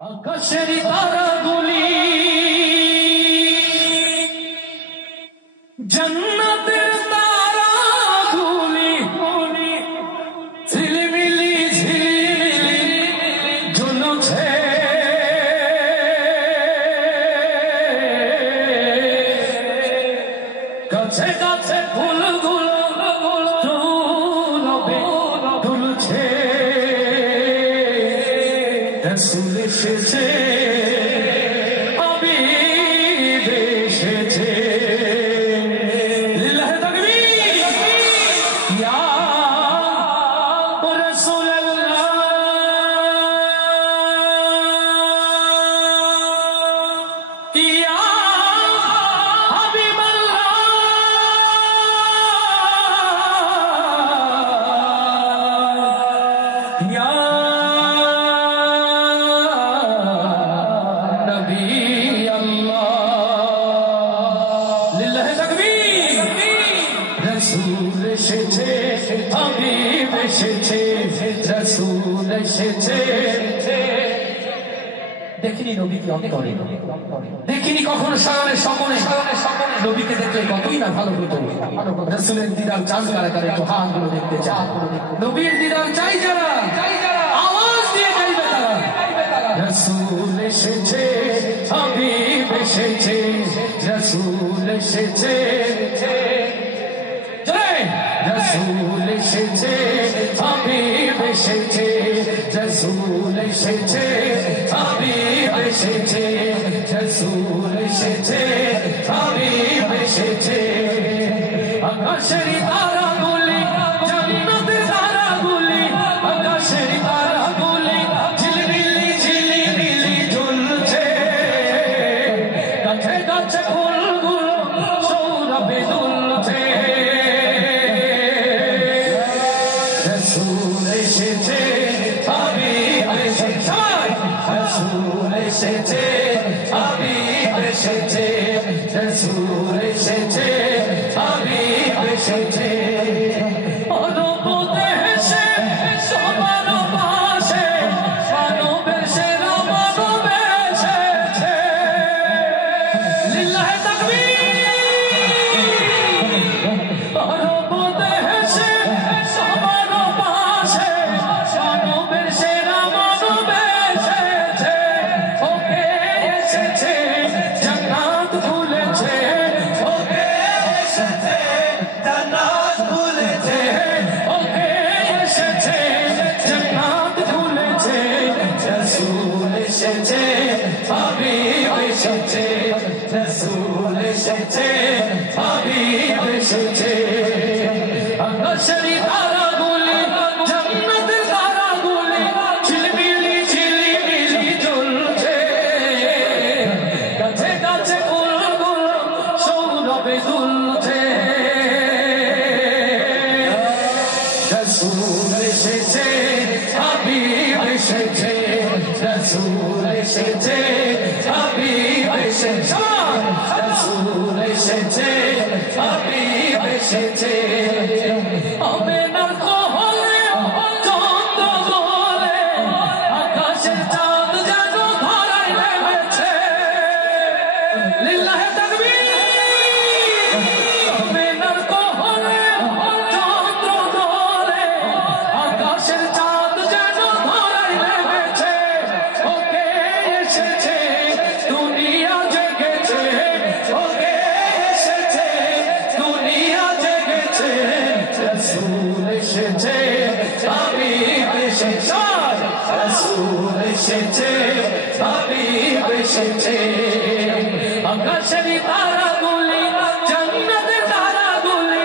আকাশের তারাগুলি জান্নাতের তারাগুলি ঝিলিমিলি ঝিলিমিলি ঝুলছে গাছে গাছে ফুলগুলো ঝুলছে রাসূল এসেছে হাবিব এসেছে লিল্লাহি তাকবীর ইয়া রাসূলুল্লাহ ইয়া হাবিবাল্লাহ ইয়া রাসূল এসেছে হাবিব এসেছে রাসূল এসেছে দেখিনি নবীকে অন্তরে দেখিনি কখনো সামনে স্বপ্নে নবীকে দেখলে কতই না ভালো হতো রাসূলের দিদার চান কারা কারা একটু হাতগুলো দেখতে চায় নবীর দিদার চাই যারা আওয়াজ দিয়ে গাইবে তারা রাসূল এসেছে হাবিব এসেছে রাসূল এসেছে রাসূল এসেছে হাবিব এসেছে রাসূল এসেছে হাবিব এসেছে রাসূল এসেছে হাবিব এসেছে আকাশের তারাগুলি জান্নাতের তারাগুলি আকাশের তারাগুলি ঝিলিমিলি ঝিলিমিলি ঝুলছে গাছে গাছে ফুলগুলো সৌরভে দুলছে রাসূল এসেছে হাবিব এসেছে রাসূল এসেছে হাবিব এসেছে রাসূল এসেছে হাবিব এসেছে অনুপতে এসে সবার পাশে মানবের সেরা মানব এসেছে লিল্লাহি তাকবীর অনুপতে এসে সবার পাশে মানবের সেরা মানব এসেছে ওকে এসেছে জান্নাত খুলেছে ওকে এসেছে জান্নাত খুলেছে ওকে এসেছে জান্নাত খুলেছে রাসূল এসেছে হাবিব এসেছে রাসূল এসেছে হাবিব এসেছে আকাশের তারাগুলি জান্নাতের তারাগুলি ঝিলিমিলি ঝিলিমিলি ঝুলছে গাছে গাছে ফুলগুলো সৌরভে দুলছে রাসূল এসেছে হাবিব এসেছে রাসূল এসেছে হাবিব এসেছে রাসূল এসেছে হাবিব এসেছে আমেনার কোলে চন্দ্র দোলে আকাশের চাঁদ যেন ধরায় নেমেছে লিল্লাহি তাকবীর আমেনার কোলে চন্দ্র দোলে আকাশের চাঁদ যেন ধরায় নেমেছে ওকে এসেছে দুনিয়া জেগেছে ওকে এসেছে দুনিয়া জেগেছে রাসূল এসেছে হাবিব এসেছে রাসূল এসেছে হাবিব এসেছে আকাশের তারাগুলি জান্নাতের তারাগুলি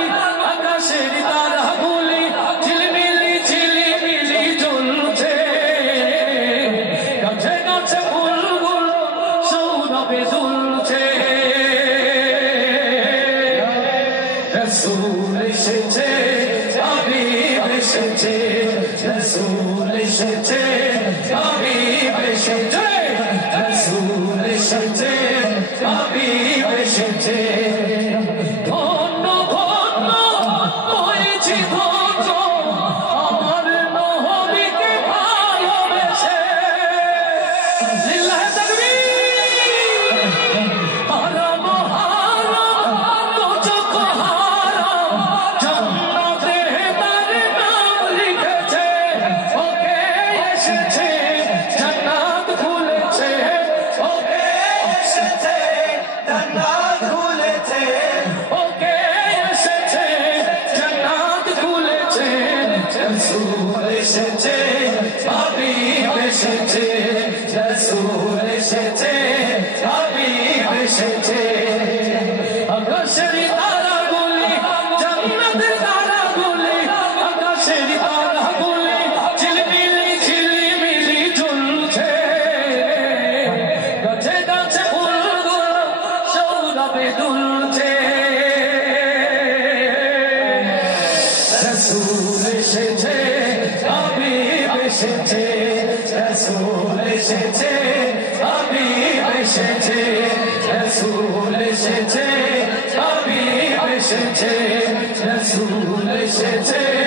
আকাশের তারাগুলি ঝিলিমিলি ঝিলিমিলি ঝুলছে গাছে গাছে ফুলগুলো সৌরভে দুলছে রাসূল এসেছে হাবিব এসেছে রাসূল এসেছে হাবিব এসেছে রাসূল এসেছে হাবিব তরে দুলছে রসূল এসেছে হাবিব এসেছে রসূল এসেছে হাবিব এসেছে রসূল এসেছে হাবিব এসেছে রসূল এসেছে